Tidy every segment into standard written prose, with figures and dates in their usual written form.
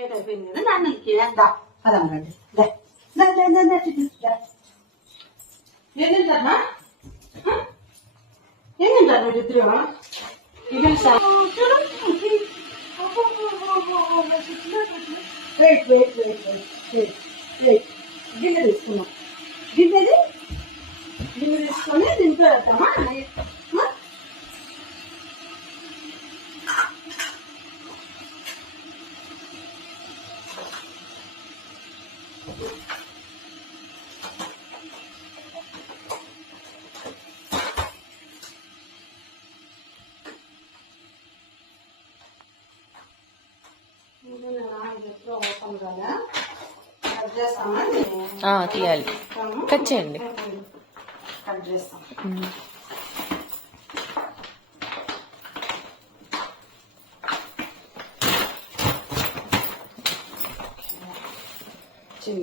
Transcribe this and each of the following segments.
late అయిపోయింది కదా నాన్నకి పదం రండి ఏం తింటారా ఏం తింటారు మీరు ఇద్దరు wait wait wait wait wait గిన్నె తీసుకున్నాం గిన్నె తీసుకొని దీంట్లో పెడతామా తీయాలి కట్ చేయండి కట్ చేస్తాం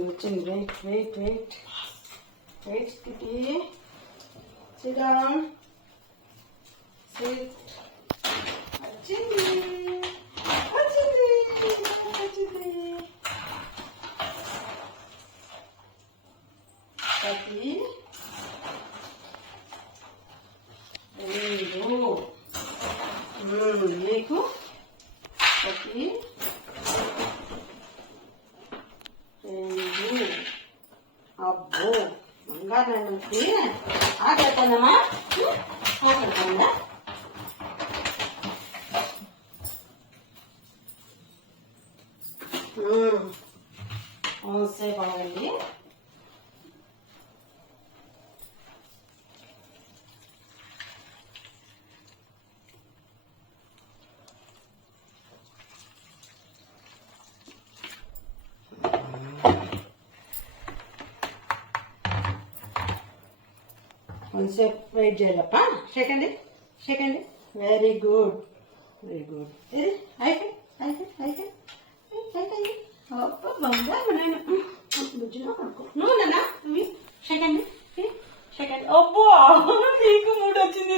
వచ్చింది wait wait wait wait kitty sit down sit వచ్చింది వచ్చింది వచ్చింది ఒకటి రెండు నీకు ఒకటి రెండు అబ్బో బంగారానికి ఆకలిపోయిందమ్మా ఆకలిపోయిందా సేపు అవ్వండి కొంచెంసేపు వెయిట్ చేయాలప్ప second very good very good ఇది అయితే బంగారు నేను బుజ్జిలో పడుకో నువ్వు నాన్న సెకండ్ అబ్బో నీకు మూడు వచ్చింది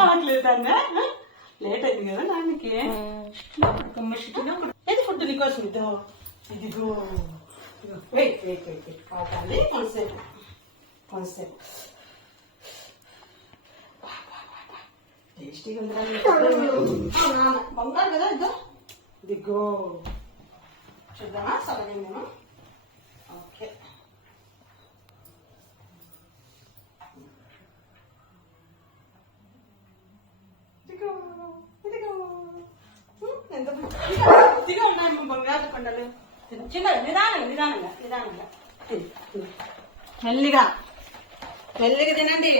ఆకలేదన్నా లేట్ అయింది కదా నాన్నకి ఇది ఫుడ్ నీకోసం ఇదిగో వెయిట్ వెయిట్ వెయిట్ వెయిట్ కావాలి కొంచెంసేపు టేస్టీగా బంగారు కదా ఇదిగో చూద్దామా సరగా నేను ఓకే ఇదిగో ఎంత బుద్ధిగా ఉన్నాయి బంగారు కొండలు చిన్న నిదానంగా మెల్లిగా తినండి